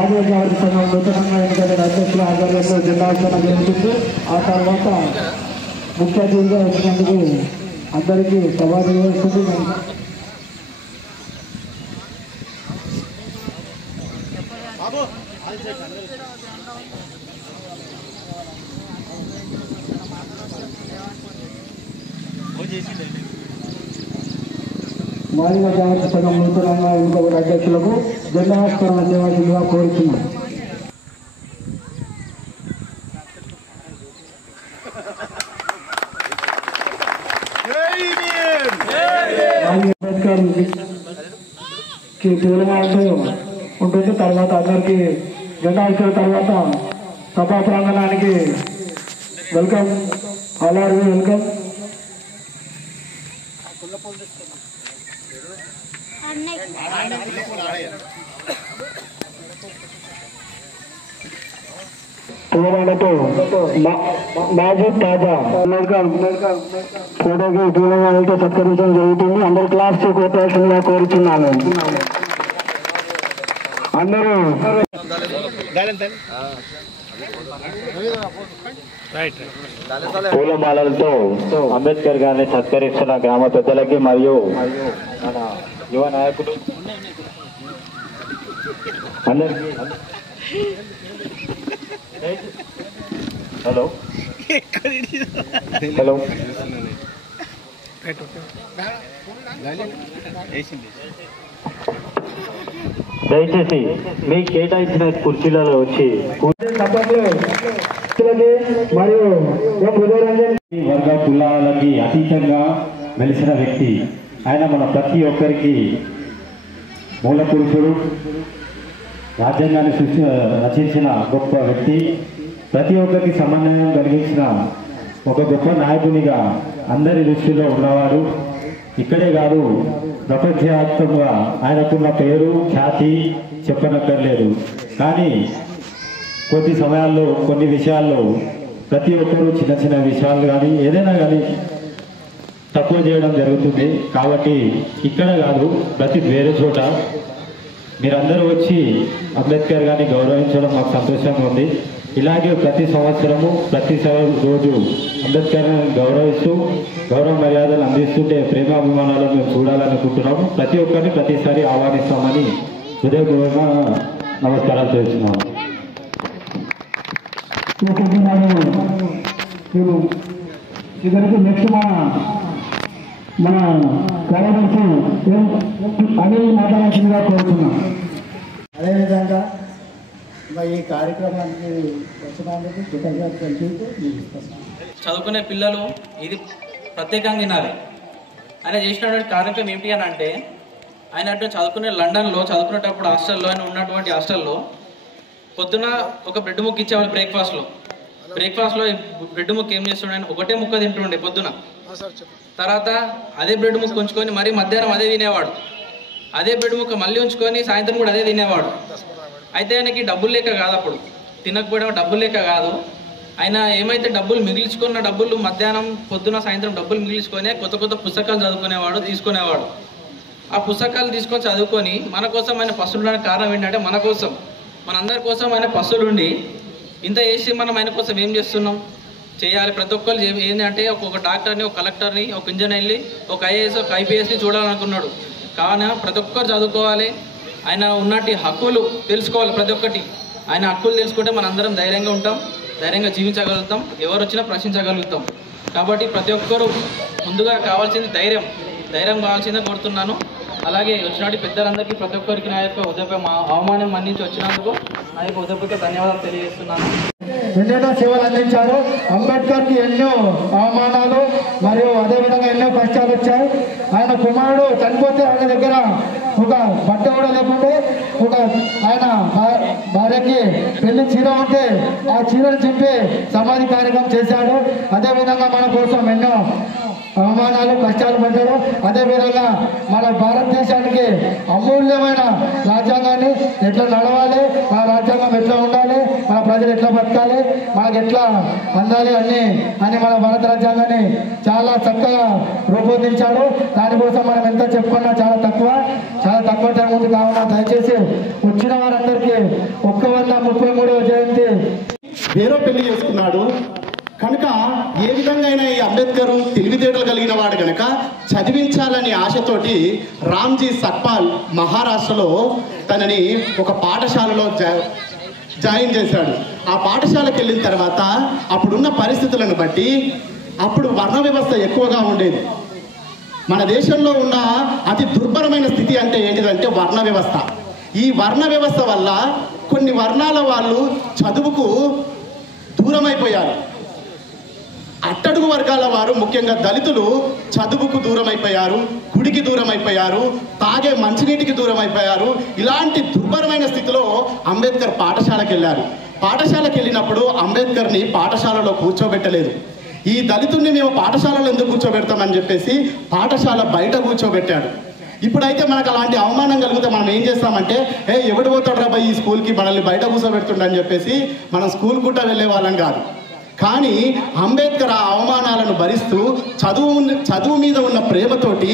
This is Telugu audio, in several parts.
మాదిరి గారి సంఘం నూతనంగా ఎన్నికైన అధ్యక్షుల ఆధ్వర్యంలో జిల్లావిస్తరణ జరుగుతుంది. ఆ తర్వాత ముఖ్య అతిథిగా వచ్చినందుకు అందరికీ సభ నిర్వహిస్తుంది. మాదిగ జాగృతి సంఘం నూతనంగా ఎన్నుకోబడిన అధ్యక్షులకు జిల్లావిస్తరణ చేయవలసిందిగా కోరుతున్నాం. అంబేద్కర్ పూలమాలతో ఉంటుంది. తర్వాత అందరికీ జెండా ఇచ్చిన తర్వాత సభా ప్రాంగణానికి వెల్కమ్, ఆల్ వెల్కమ్. పూలమాలతో మాజీ తాజా ఫోటోకి పూలమాలతో సత్కరించడం జరుగుతుంది. అందరూ క్లాస్ కోటాల్సిందిగా కోరుతున్నాను. అందరూ పూలమాలలతో అంబేద్కర్ గారిని సత్కరిస్తున్న గ్రామ పెద్దలకి మరియు మన యువ నాయకులు అందరికీ హలో హలో దయచేసి మీ కేటాయించిన కుర్చీలలో వచ్చి మరియు వర్గ కులాలకి అతీతంగా వెలిసిన వ్యక్తి ఆయన. మన ప్రతి ఒక్కరికి మూల పురుషుడు, రాజ్యాంగాన్ని రచించిన గొప్ప వ్యక్తి, ప్రతి ఒక్కరికి సమన్వయం కలిగించిన ఒక గొప్ప నాయకునిగా అందరి దృష్టిలో ఉన్నవాడు. ఇక్కడే కాదు, ప్రపంచవ్యాప్తంగా ఆయనకున్న పేరు, ఖ్యాతి చెప్పనక్కర్లేదు. కానీ కొద్ది సమయాల్లో కొన్ని విషయాల్లో ప్రతి ఒక్కరూ చిన్న చిన్న విషయాలు కానీ ఏదైనా కానీ తక్కువ చేయడం జరుగుతుంది. కాబట్టి ఇక్కడ కాదు, ప్రతి వేరే చోట మీరందరూ వచ్చి అంబేద్కర్ గారిని గౌరవించడం మాకు సంతోషంగా ఉంది. ఇలాగే ప్రతి సంవత్సరము ప్రతి రోజు అంబేద్కర్ గారిని గౌరవిస్తూ గౌరవ మర్యాదలు అందిస్తుంటే ప్రేమాభిమానాలను మేము చూడాలనుకుంటున్నాము. ప్రతి ఒక్కరిని ప్రతిసారి ఆహ్వానిస్తామని హృదయపూర్వకంగా నమస్కారాలు చేస్తున్నాము. ఇద్దరికి నెక్స్ట్ మన కార్యదర్శి అనిల్ మాట్లాడాల్సిందిగా కోరుతున్నాం. అదేవిధంగా ఈ కార్యక్రమానికి వచ్చినందుకు కృతజ్ఞతలు చదువుకునే పిల్లలు ఇది ప్రత్యేకంగా వినాలి. ఆయన చేసినటువంటి కార్యక్రమం ఏమిటి అని అంటే, ఆయన అంటే చదువుకునే లండన్లో చదువుకునేటప్పుడు హాస్టల్లో, ఆయన ఉన్నటువంటి హాస్టల్లో పొద్దున ఒక బ్రెడ్ ముక్క ఇచ్చేవాళ్ళు. బ్రేక్ఫాస్ట్లో బ్రెడ్ ముక్క ఏం చేస్తుండే, ఆయన ఒకటే ముక్క తింటుండే పొద్దున. తర్వాత అదే బ్రెడ్ ముక్క ఉంచుకొని మరీ మధ్యాహ్నం అదే తినేవాడు. అదే బ్రెడ్ ముక్క మళ్ళీ ఉంచుకొని సాయంత్రం కూడా అదే తినేవాడు. అయితే ఆయనకి డబ్బులు లేక కాదు, అప్పుడు తినకపోవడం డబ్బులు లేక కాదు. ఆయన ఏమైతే డబ్బులు మిగిల్చుకున్న డబ్బులు మధ్యాహ్నం పొద్దున సాయంత్రం డబ్బులు మిగిల్చుకొని కొత్త కొత్త పుస్తకాలు చదువుకునేవాడు, తీసుకునేవాడు. ఆ పుస్తకాలు తీసుకొని చదువుకొని మన కోసం ఆయన పసులుడానికి కారణం ఏంటంటే, మన కోసం, మనందరి కోసం ఆయన పసులుండి ఇంత చేసి మనం ఆయన కోసం ఏం చేస్తున్నాం చేయాలి. ప్రతి ఒక్కరు ఏంటంటే ఒక డాక్టర్ని, ఒక కలెక్టర్ని, ఒక ఇంజనీర్ని, ఒక ఐఏఎస్, ఒక ఐపీఎస్ని చూడాలనుకున్నాడు. కావున ప్రతి ఒక్కరు చదువుకోవాలి, ఆయన ఉన్నటి హక్కులు తెలుసుకోవాలి. ప్రతి ఒక్కటి ఆయన హక్కులు తెలుసుకుంటే మన అందరం ధైర్యంగా ఉంటాం, ధైర్యంగా జీవించగలుగుతాం, ఎవరు వచ్చినా ప్రశ్నించగలుగుతాం. కాబట్టి ప్రతి ఒక్కరూ ముందుగా కావాల్సింది ధైర్యం కావాల్సిందే కోరుతున్నాను. అలాగే వచ్చినట్టు పెద్దలందరికీ ప్రతి ఒక్కరికి నా యొక్క అవమానం మన్నించి వచ్చినందుకు నా యొక్క హృదయపూర్వక ధన్యవాదాలు తెలియజేస్తున్నాను. ఎన్నెన్నో సేవలు అందించారు. అంబేద్కర్కి ఎన్నో అవమానాలు మరియు అదేవిధంగా ఎన్నో కష్టాలు వచ్చాయి. ఆయన కుమారుడు చనిపోతే ఆయన దగ్గర ఒక బట్ట కూడా లేకుంటే, ఒక ఆయన భార్యకి పెళ్లి చీర ఉంటే ఆ చీరను చింపి సమాధి కార్యక్రమం చేశాడు. అదేవిధంగా మన కోసం ఎన్నో అవమానాలు కష్టాలు పడ్డాడు. అదేవిధంగా మన భారతదేశానికి అమూల్యమైన రాజ్యాంగాన్ని ఎట్లా నడవాలి, మన రాజ్యాంగం ఎట్లా ఉండాలి, మన ప్రజలు ఎట్లా బతకాలి, మనకు ఎట్లా అందాలి అని మన భారత రాజ్యాంగాన్ని చాలా చక్కగా రూపొందించాడు. దానికోసం మనం ఎంత చెప్పుకున్నా చాలా తక్కువ టైం ఉంది. కావున దయచేసి వచ్చిన వారందరికీ 133వ జయంతి వేరే పెళ్లి చేసుకున్నాడు కనుక ఏ విధంగా అయినా ఈ అంబేద్కర్ తెలివితేటలు కలిగిన వాడు కనుక చదివించాలనే ఆశతోటి రామ్జీ సక్పాల్ మహారాష్ట్రలో తనని ఒక పాఠశాలలో జాయిన్ చేశాడు. ఆ పాఠశాలకు వెళ్ళిన తర్వాత అప్పుడున్న పరిస్థితులను బట్టి అప్పుడు వర్ణ వ్యవస్థ ఎక్కువగా ఉండేది. మన దేశంలో ఉన్న అతి దుర్భరమైన స్థితి అంటే ఏంటిదంటే వర్ణ వ్యవస్థ. ఈ వర్ణ వ్యవస్థ వల్ల కొన్ని వర్ణాల వాళ్ళు చదువుకు దూరమైపోయారు. అట్టడుగు వర్గాల వారు ముఖ్యంగా దళితులు చదువుకు దూరమైపోయారు, గుడికి దూరమైపోయారు, తాగే మంచినీటికి దూరమైపోయారు. ఇలాంటి దుర్భరమైన స్థితిలో అంబేద్కర్ పాఠశాలకు వెళ్ళారు. పాఠశాలకు వెళ్ళినప్పుడు అంబేద్కర్ని పాఠశాలలో కూర్చోబెట్టలేదు. ఈ దళితుడిని మేము పాఠశాలలో ఎందుకు కూర్చోబెడతామని చెప్పేసి పాఠశాల బయట కూర్చోబెట్టాడు. ఇప్పుడైతే మనకు అలాంటి అవమానం కలిగితే మనం ఏం చేస్తామంటే ఎవడు పోతాడు రాబాయి ఈ స్కూల్కి, మనల్ని బయట కూర్చోబెడుతుండని చెప్పేసి మనం స్కూల్ కూడా వెళ్ళే వాళ్ళం కాదు. కానీ అంబేద్కర్ ఆ అవమానాలను భరిస్తూ చదువు మీద ఉన్న ప్రేమతోటి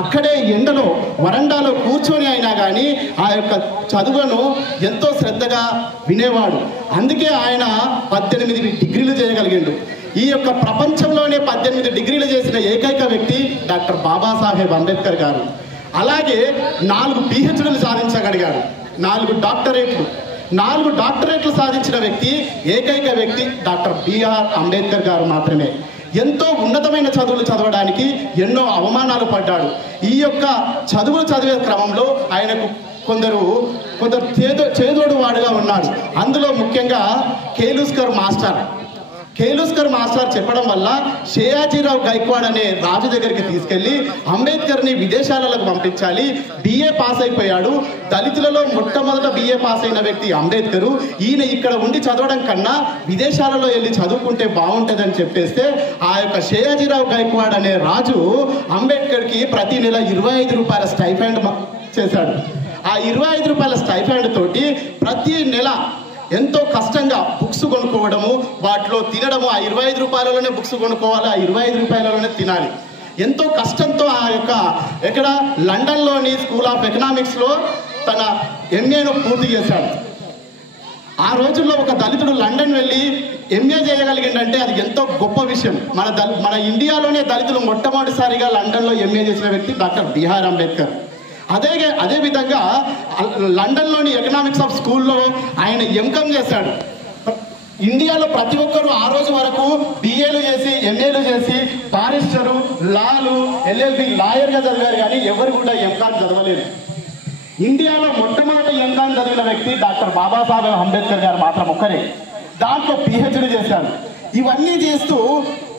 అక్కడే ఎండలో వరండాలో కూర్చొని అయినా కానీ ఆ యొక్క చదువును ఎంతో శ్రద్ధగా వినేవాడు. అందుకే ఆయన 18 డిగ్రీలు చేయగలిగాడు. ఈ యొక్క ప్రపంచంలోనే 18 డిగ్రీలు చేసిన ఏకైక వ్యక్తి డాక్టర్ బాబాసాహెబ్ అంబేద్కర్ గారు. అలాగే 4 PhDలు సాధించగలిగాడు, 4 డాక్టరేట్లు సాధించిన వ్యక్తి ఏకైక వ్యక్తి డాక్టర్ బిఆర్ అంబేద్కర్ గారు మాత్రమే. ఎంతో ఉన్నతమైన చదువులు చదవడానికి ఎన్నో అవమానాలు పడ్డాడు. ఈ యొక్క చదువులు చదివే క్రమంలో ఆయనకు కొందరు చేదోడు వాడుగా ఉన్నాడు. అందులో ముఖ్యంగా కేలుస్కర్ మాస్టర్ చెప్పడం వల్ల షేయాజీరావు గైక్వాడ్ అనే రాజు దగ్గరికి తీసుకెళ్లి అంబేద్కర్ని విదేశాలకు పంపించాలి. BA పాస్ అయిపోయాడు. దళితులలో మొట్టమొదట BA పాస్ అయిన వ్యక్తి అంబేద్కరు. ఈయన ఇక్కడ ఉండి చదవడం కన్నా విదేశాలలో వెళ్ళి చదువుకుంటే బాగుంటుందని చెప్పేస్తే ఆ యొక్క షేయాజీరావు గైక్వాడ్ అనే రాజు అంబేద్కర్కి ప్రతి నెల 25 రూపాయల స్టైఫండ్ చేశాడు. ఆ 25 రూపాయల స్టైఫండ్ తోటి ప్రతి నెల ఎంతో కష్టంగా బుక్స్ కొనుక్కోవడము, వాటిలో తినడము. ఆ 25 రూపాయలలోనే బుక్స్ కొనుక్కోవాలి, ఆ 25 రూపాయలలోనే తినాలి. ఎంతో కష్టంతో ఆ యొక్క లండన్లోని స్కూల్ ఆఫ్ ఎకనామిక్స్లో తన MAను పూర్తి చేశాడు. ఆ రోజుల్లో ఒక దళితుడు లండన్ వెళ్ళి MA చేయగలిగిందంటే అది ఎంతో గొప్ప విషయం. మన ఇండియాలోనే దళితులు మొట్టమొదటిసారిగా లండన్లో MA చేసిన వ్యక్తి డాక్టర్ బిఆర్ అంబేద్కర్. అదే విధంగా లండన్లోని ఎకనామిక్స్ ఆఫ్ స్కూల్లో ఆయన ఎంకామ్ చేశాడు. ఇండియాలో ప్రతి ఒక్కరూ ఆ రోజు వరకు BAలు చేసి MAలు చేసి బారిస్టరు, లాలు, LLB లాయర్గా చదివారు, కానీ ఎవరు కూడా ఎంకామ్ చదవలేదు. ఇండియాలో మొట్టమొదటి ఎంకామ్ చదివిన వ్యక్తి డాక్టర్ బాబాసాహెబ్ అంబేద్కర్ గారు మాత్రం ఒక్కరే. దాంట్లో PhD చేశారు. ఇవన్నీ చేస్తూ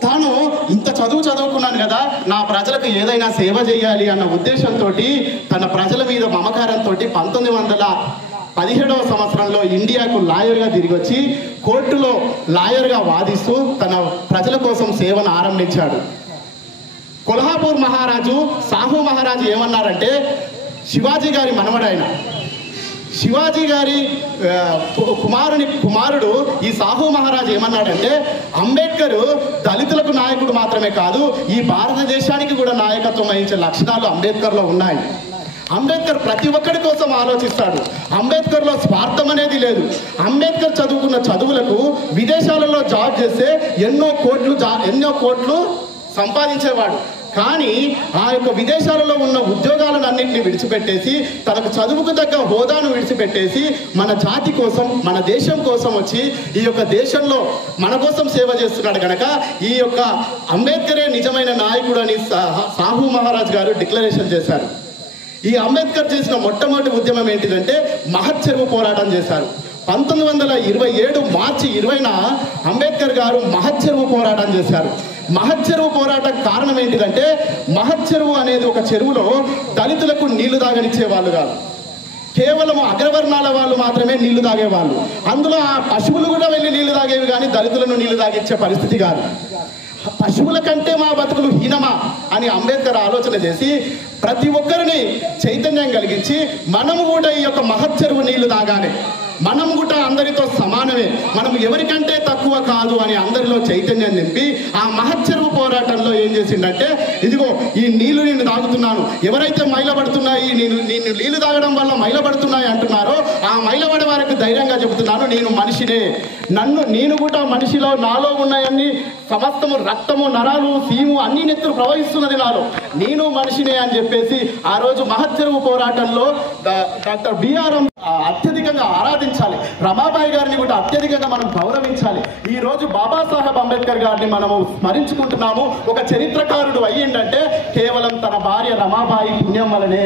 తాను ఇంత చదువుకున్నాను కదా, నా ప్రజలకు ఏదైనా సేవ చేయాలి అన్న ఉద్దేశంతో తన ప్రజల మీద మమకారంతో 1917వ సంవత్సరంలో ఇండియాకు లాయర్గా తిరిగి వచ్చి కోర్టులో లాయర్గా వాదిస్తూ తన ప్రజల కోసం సేవను ఆరంభించాడు. కొల్హాపూర్ మహారాజు సాహు మహారాజు ఏమన్నారంటే, శివాజీ గారి మనవడైన శివాజీ గారి కుమారుడు ఈ సాహు మహారాజు ఏమన్నాడంటే, అంబేద్కర్ దళితులకు నాయకుడు మాత్రమే కాదు, ఈ భారతదేశానికి కూడా నాయకత్వం వహించే లక్షణాలు అంబేద్కర్లో ఉన్నాయి. అంబేద్కర్ ప్రతి ఒక్కరి కోసం ఆలోచిస్తాడు. అంబేద్కర్లో స్వార్థం అనేది లేదు. అంబేద్కర్ చదువుకున్న చదువులకు విదేశాలలో జాబ్ చేస్తే ఎన్నో కోట్లు సంపాదించేవాడు. కానీ ఆ యొక్క విదేశాలలో ఉన్న ఉద్యోగాలను అన్నింటినీ విడిచిపెట్టేసి తనకు చదువుకు తగ్గ హోదాను విడిచిపెట్టేసి మన జాతి కోసం, మన దేశం కోసం వచ్చి ఈ యొక్క దేశంలో మన కోసం సేవ చేస్తున్నాడు కనుక ఈ యొక్క అంబేద్కరే నిజమైన నాయకుడు అని సాహు మహారాజ్ గారు డిక్లరేషన్ చేశారు. ఈ అంబేద్కర్ చేసిన మొట్టమొదటి ఉద్యమం ఏంటిదంటే మహత్ చెరువు పోరాటం చేశారు. 1927 మార్చి 20న అంబేద్కర్ గారు మహత్ చెరువు పోరాటం చేశారు. మహత్ చెరువు పోరాటం కారణం ఏంటిదంటే, మహత్ చెరువు అనేది ఒక చెరువులో దళితులకు నీళ్లు తాగనిచ్చే వాళ్ళు కాదు, కేవలం అగ్రవర్ణాల వాళ్ళు మాత్రమే నీళ్లు తాగేవాళ్ళు. అందులో ఆ పశువులు కూడా వెళ్ళి నీళ్లు తాగేవి, కానీ దళితులను నీళ్లు తాగిచ్చే పరిస్థితి కాదు. పశువుల కంటే మా బతుకులు హీనమా అని అంబేద్కర్ ఆలోచన చేసి ప్రతి ఒక్కరిని చైతన్యం కలిగించి మనము కూడా ఈ యొక్క మహత్ చెరువు నీళ్లు తాగాలి, మనం కూడా అందరితో సమానమే, మనం ఎవరికంటే తక్కువ కాదు అని అందరిలో చైతన్యం నింపి ఆ మహచ్చరువు పోరాటంలో ఏం చేసిండంటే, ఇదిగో ఈ నీళ్లు నేను తాగుతున్నాను, ఎవరైతే మైలపడుతున్నాయి నేను నీళ్లు తాగడం వల్ల మైలపడుతున్నాయి అంటున్నారో ఆ మైలపడే వారికి ధైర్యంగా చెబుతున్నాను, నేను మనిషినే, నేను కూడా మనిషిలో నాలో ఉన్నాయన్ని సమస్తము రక్తము నరాలు సీము అన్ని నెత్తులు ప్రవహిస్తున్నది నాలో, నేను మనిషినే అని చెప్పేసి ఆ రోజు మహచ్చరువు పోరాటంలో డాక్టర్ బిఆర్ అత్యధికంగా ఆరాధించాలి, రమాబాయి గారిని కూడా అత్యధికంగా మనం గౌరవించాలి. ఈ రోజు బాబాసాహెబ్ అంబేద్కర్ గారిని మనము స్మరించుకుంటున్నాము. ఒక చరిత్రకారుడు అయ్యిందంటే కేవలం తన భార్య రమాబాయి పుణ్యం వలనే.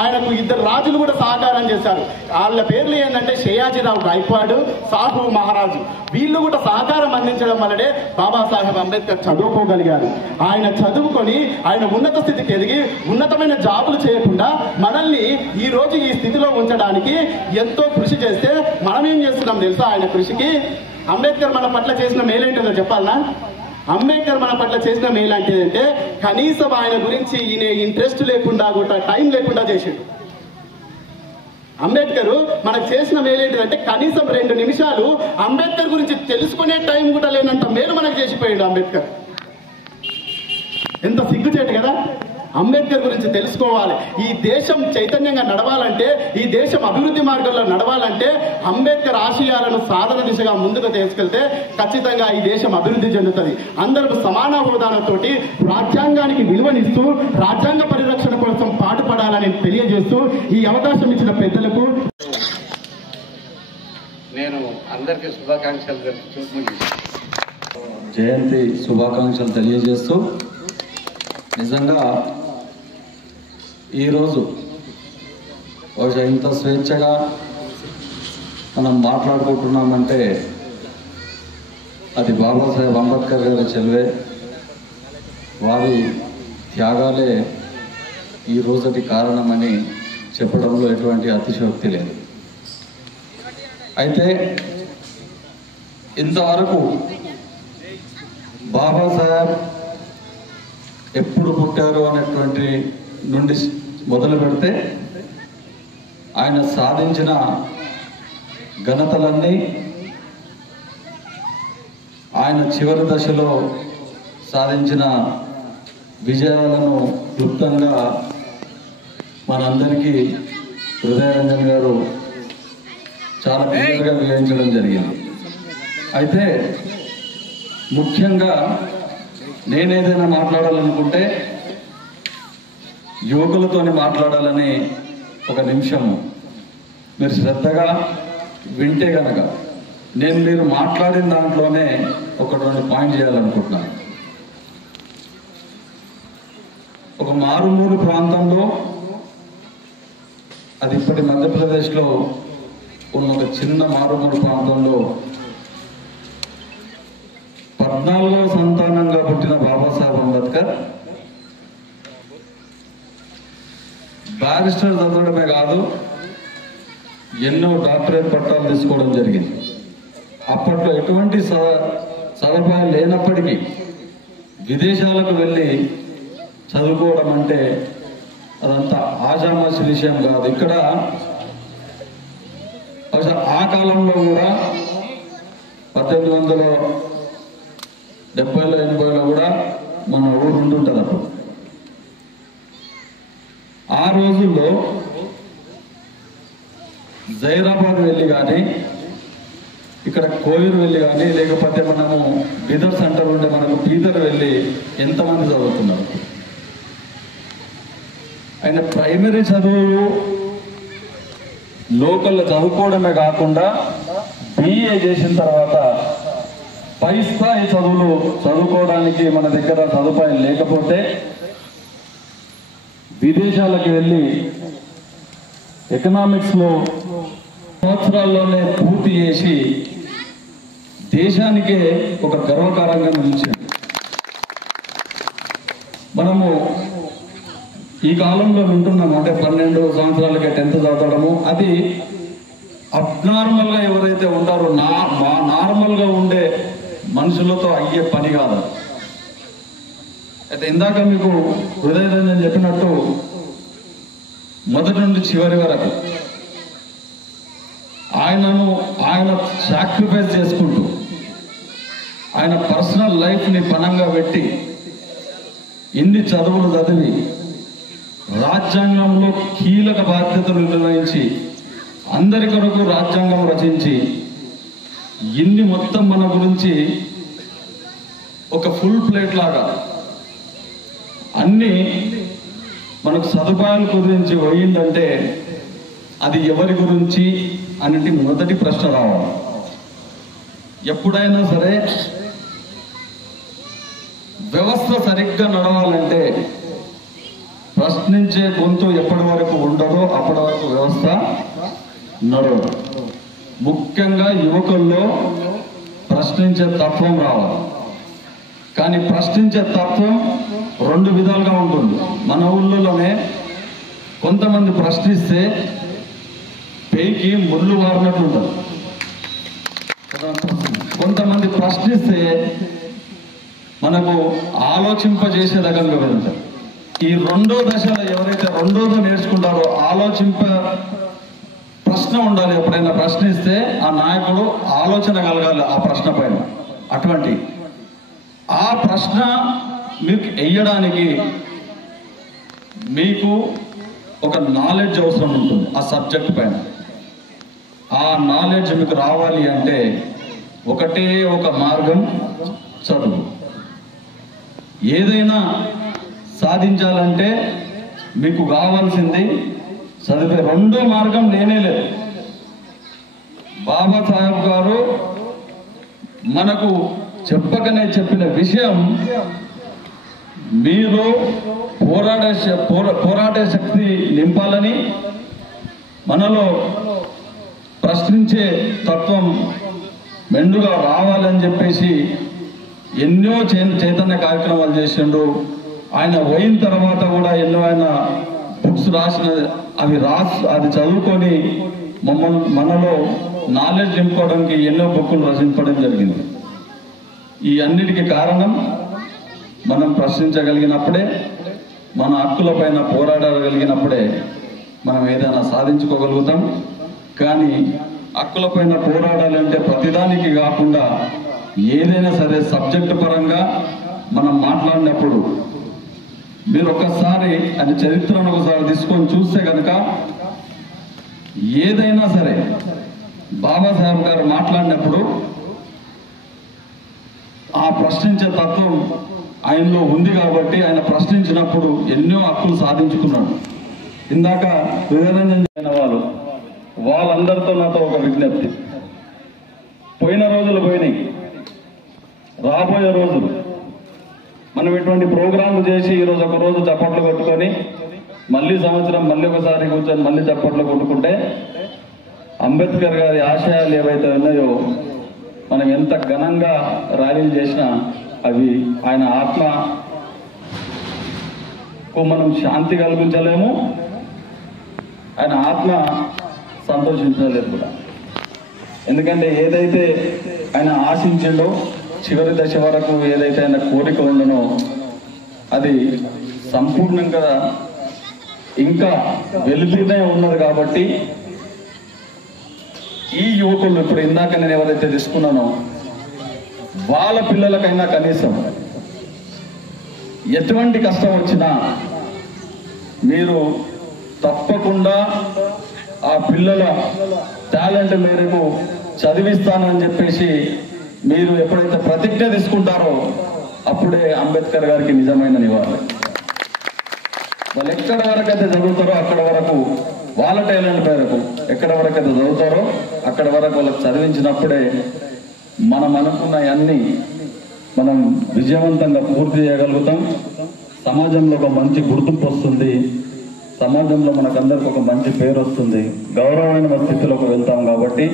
ఆయనకు 2 రాజులు కూడా సహకారం చేశారు. వాళ్ళ పేర్లు ఏంటంటే షయాజీరావు గైక్వాడ్, సాహు మహారాజు. వీళ్ళు కూడా సహకారం అందించడం వల్లనే బాబాసాహెబ్ అంబేద్కర్ చదువుకోగలిగారు. ఆయన చదువుకొని ఆయన ఉన్నత స్థితికి ఎదిగి ఉన్నతమైన జాబులు చేయకుండా మనల్ని ఈ రోజు ఈ స్థితిలో ఉంచడానికి ఎంతో కృషి చేస్తే మనం ఏం చేస్తున్నాం తెలుసా? ఆయన కృషికి అంబేద్కర్ మన పట్ల చేసిన మేలేంటో చెప్పాలనా? అంబేద్కర్ మన పట్ల చేసిన మేలంటే కనీసం ఆయన గురించి ఈయన ఇంట్రెస్ట్ లేకుండా కూడా టైం లేకుండా చేసిండు. అంబేద్కర్ మనకు చేసిన మేలేంటిదంటే కనీసం 2 నిమిషాలు అంబేద్కర్ గురించి తెలుసుకునే టైం కూడా లేనంత మేలు మనకు చేసిపోయాడు అంబేద్కర్. ఎంత సిగ్గుచేటు కదా! అంబేద్కర్ గురించి తెలుసుకోవాలి. ఈ దేశం చైతన్యంగా నడవాలంటే, ఈ దేశం అభివృద్ధి మార్గంలో నడవాలంటే అంబేద్కర్ ఆశయాలను సాధన దిశగా ముందుకు తీసుకెళ్తే ఖచ్చితంగా ఈ దేశం అభివృద్ధి చెందుతుంది. అందరూ సమాన హోదాలతోటి రాజ్యాంగానికి విలువనిస్తూ రాజ్యాంగ పరిరక్షణ కోసం పాటుపడాలని తెలియజేస్తూ ఈ అవకాశం ఇచ్చిన పెద్దలకు నేను అందరికీ శుభాకాంక్షలు జయంతి శుభాకాంక్షలు తెలియజేస్తూ, నిజంగా ఈరోజు బహుశా ఇంత స్వేచ్ఛగా మనం మాట్లాడుకుంటున్నామంటే అది బాబాసాహెబ్ అంబేద్కర్ గారి చెల్వే, వారి త్యాగాలే ఈ రోజుకి కారణమని చెప్పడంలో ఎటువంటి అతిశయోక్తి లేదు. అయితే ఇంతవరకు బాబాసాహెబ్ ఎప్పుడు పుట్టారు అనేటువంటి నుండి మొదలు పెడితే ఆయన సాధించిన ఘనతలన్నీ, ఆయన చివరి దశలో సాధించిన విజయాలను క్లుప్తంగా మనందరికీ హృదయరంజన్ గారు చాలా క్లియర్గా వివరించడం జరిగింది. అయితే ముఖ్యంగా నేనేదైనా మాట్లాడాలనుకుంటే యువకులతోనే మాట్లాడాలని ఒక నిమిషము మీరు శ్రద్ధగా వింటే గనక నేను మీరు మాట్లాడిన దాంట్లోనే ఒక 2 పాయింట్ చేయాలనుకుంటున్నాను. ఒక మారుమూరు ప్రాంతంలో, అది ఇప్పటి మధ్యప్రదేశ్లో ఉన్న ఒక చిన్న మారుమూరు ప్రాంతంలో 14వ సంతానంగా పుట్టిన బాబాసాహెబ్ అంబేద్కర్ బ్యారిస్టర్ చదవడమే కాదు, ఎన్నో డాక్టరేట్ పట్టాలు తీసుకోవడం జరిగింది. అప్పట్లో ఎటువంటి సదుపాయాలు లేనప్పటికీ విదేశాలకు వెళ్ళి చదువుకోవడం అంటే అదంతా ఆషామాషి విషయం కాదు. ఇక్కడ ఆ కాలంలో కూడా 1870లో 80లో కూడా మన ఊరు ఉంటుంటుంది. అప్పుడు ఆ రోజుల్లో జైరాబాద్ వెళ్ళి కానీ, ఇక్కడ కోయూరు వెళ్ళి కానీ, లేకపోతే మనము బీదర్ సెంటర్ ఉంటే మనకు బీదర్ వెళ్ళి ఎంతమంది చదువుతున్నారు. ఆయన ప్రైమరీ చదువు లోకల్లో చదువుకోవడమే కాకుండా BA చేసిన తర్వాత పై స్థాయి చదువులు చదువుకోవడానికి మన దగ్గర సదుపాయం లేకపోతే విదేశాలకు వెళ్ళి ఎకనామిక్స్లో సంవత్సరాల్లోనే పూర్తి చేసి దేశానికే ఒక గర్వకారంగా నిలిచాడు. మనము ఈ కాలంలో వింటున్నాము, అంటే 12 సంవత్సరాలకే 10th చదవడము, అది అబ్నార్మల్గా ఎవరైతే ఉంటారో నార్మల్గా ఉండే మనుషులతో అయ్యే పని కాదు. అయితే ఇందాక మీకు హృదయరంజన్ చెప్పినట్టు మొదటి నుండి చివరి వరకు ఆయన సాక్రిఫైస్ చేసుకుంటూ ఆయన పర్సనల్ లైఫ్ని పణంగా పెట్టి ఇన్ని చదువులు చదివి రాజ్యాంగంలో కీలక బాధ్యతలు నిర్వహించి అందరి కొరకు రాజ్యాంగం రచించి ఇన్ని మొత్తం మన గురించి ఒక ఫుల్ ప్లేట్ లాగా అన్ని మనకు సదుపాయాల గురించి పోయిందంటే అది ఎవరి గురించి అనేది మొదటి ప్రశ్న రావాలి. ఎప్పుడైనా సరే వ్యవస్థ సరిగ్గా నడవాలంటే ప్రశ్నించే గొంతు ఎప్పటి వరకు ఉండదో అప్పటి వరకు వ్యవస్థ నడవదు. ముఖ్యంగా యువకుల్లో ప్రశ్నించే తత్వం రావాలి. కానీ ప్రశ్నించే తత్వం రెండు విధాలుగా ఉంటుంది. మన ఊళ్ళోనే కొంతమంది ప్రశ్నిస్తే పేకి ముళ్ళు వారినట్టు ఉంటుంది. కొంతమంది ప్రశ్నిస్తే మనకు ఆలోచింపజేసే రకంగా వెళ్తారు. ఈ రెండో దశలో ఎవరైతే రెండోదో నేర్చుకుంటారో ప్రశ్న ఉండాలి. ఎప్పుడైనా ప్రశ్నిస్తే ఆ నాయకుడు ఆలోచన కలగాలి ఆ ప్రశ్న పైన. అటువంటి ఆ ప్రశ్న మీకు వేయడానికి మీకు ఒక నాలెడ్జ్ అవసరం ఉంటుంది ఆ సబ్జెక్ట్ పైన. ఆ నాలెడ్జ్ మీకు రావాలి అంటే ఒకటే ఒక మార్గం చదువు. ఏదైనా సాధించాలంటే మీకు కావాల్సింది చదివే. రెండో మార్గం లేనే లేదు. బాబాసాహెబ్ గారు మనకు చెప్పకనే చెప్పిన విషయం, మీరు పోరాడే శక్తి నింపాలని, మనలో ప్రశ్నించే తత్వం మెండుగా రావాలని చెప్పేసి ఎన్నో చైతన్య కార్యక్రమాలు చేసిండు. ఆయన పోయిన తర్వాత కూడా ఎన్నో ఆయన బుక్స్ రాసిన అది చదువుకొని మనలో నాలెడ్జ్ నింపుకోవడానికి ఎన్నో బుక్కులు రచించడం జరిగింది. ఈ అన్నిటికీ కారణం మనం ప్రశ్నించగలిగినప్పుడే, మన హక్కులపైన పోరాడగలిగినప్పుడే మనం ఏదైనా సాధించుకోగలుగుతాం. కానీ హక్కులపైన పోరాడాలంటే ప్రతిదానికి కాకుండా ఏదైనా సరే సబ్జెక్టు పరంగా మనం మాట్లాడినప్పుడు మీరు ఒక్కసారి అది చరిత్రను ఒకసారి తీసుకొని చూస్తే కనుక ఏదైనా సరే బాబాసాహెబ్ గారు మాట్లాడినప్పుడు ఆ ప్రశ్నించే తత్వం ఆయనలో ఉంది కాబట్టి ఆయన ప్రశ్నించినప్పుడు ఎన్నో హక్కులు సాధించుకున్నాడు. ఇందాక హృదయరంజన్ అయిన వాళ్ళందరితో నాతో ఒక విజ్ఞప్తి. పోయిన రోజులు పోయినాయి, రాబోయే రోజులు మనం ఇటువంటి ప్రోగ్రాంలు చేసి ఈరోజు ఒక రోజు చప్పట్లు కొట్టుకొని మళ్ళీ సంవత్సరం మళ్ళీ ఒకసారి కూర్చొని మళ్ళీ చప్పట్లు కొట్టుకుంటే అంబేద్కర్ గారి ఆశయాలు ఏవైతే ఉన్నాయో మనం ఎంత ఘనంగా ర్యాలీలు చేసినా అవి ఆయన ఆత్మకు మనం శాంతి కల్పించలేము, ఆయన ఆత్మ సంతోషించలేదు కూడా. ఎందుకంటే ఏదైతే ఆయన ఆశించిండో చివరి దశ వరకు ఏదైతే ఆయన కోరిక ఉండనో అది సంపూర్ణంగా ఇంకా వెలుగుతూనే ఉన్నది. కాబట్టి ఈ యువకులు ఇప్పుడు ఇందాక నేను ఎవరైతే తీసుకున్నానో వాళ్ళ పిల్లలకైనా కనీసం ఎటువంటి కష్టం వచ్చినా మీరు తప్పకుండా ఆ పిల్లల టాలెంట్ మేరకు చదివిస్తానని చెప్పేసి మీరు ఎప్పుడైతే ప్రతిజ్ఞ తీసుకుంటారో అప్పుడే అంబేద్కర్ గారికి నిజమైన నివాళి. వాళ్ళు ఎక్కడ వరకు అయితే చదువుతారో అక్కడ వరకు వాళ్ళ టాలెంట్ మేరకు ఎక్కడ వరకు అయితే చదువుతారో అక్కడ వరకు వాళ్ళకి చదివించినప్పుడే మనం అనుకున్న అన్ని మనం విజయవంతంగా పూర్తి చేయగలుగుతాం. సమాజంలో ఒక మంచి గుర్తింపు వస్తుంది, సమాజంలో మనకందరికి ఒక మంచి పేరు వస్తుంది, గౌరవమైన స్థితిలోకి వెళ్తాం. కాబట్టి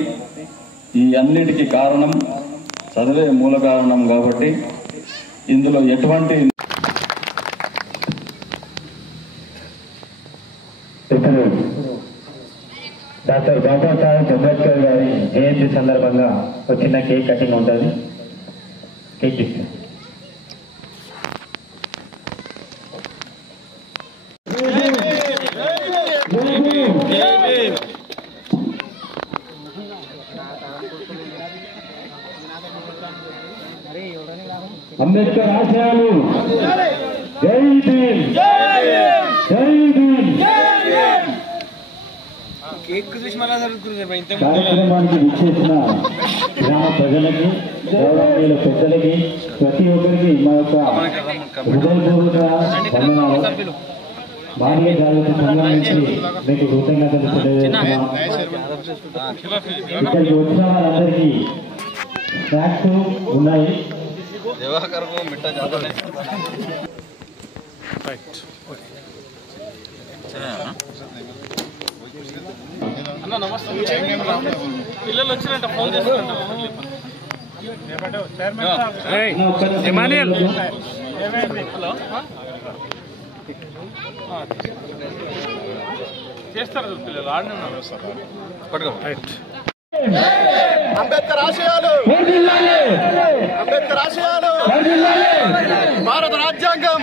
ఈ అన్నిటికీ కారణం చదివే మూల కారణం. కాబట్టి ఇందులో ఎటువంటి ఇప్పుడు డాక్టర్ బాబాసాహెబ్ అంబేద్కర్ గారి జయంతి సందర్భంగా ఒక చిన్న కేక్ కటింగ్ ఉంటుంది. కేక్ ఇస్తాం. అంబేద్కర్ ఆశయాలు జై భీమ్, జై భీమ్. కార్యక్రమానికి విచ్చేసిన గ్రామ ప్రజలకి, గౌరవనీయుల పెద్దలకి, ప్రతి ఒక్కరికి మా యొక్క హృదయపూర్వక వందనాలు. భారతీయ జాగృతి సంఘం నుంచి మీకు కృతజ్ఞతలు తెలియజేస్తున్నాం. ఇక్కడికి వచ్చిన వారందరికీ స్నాక్స్ ఉన్నాయి. అన్న నమస్తే. పిల్లలు వచ్చినట్ట ఫోన్ చేస్తారంట. హలో చేస్తారు పిల్లలు ఆడనే ఉన్నారు. అంబేద్కర్ ఆశయాలు, అంబేద్కర్ ఆశయాలు, భారత రాజ్యాంగం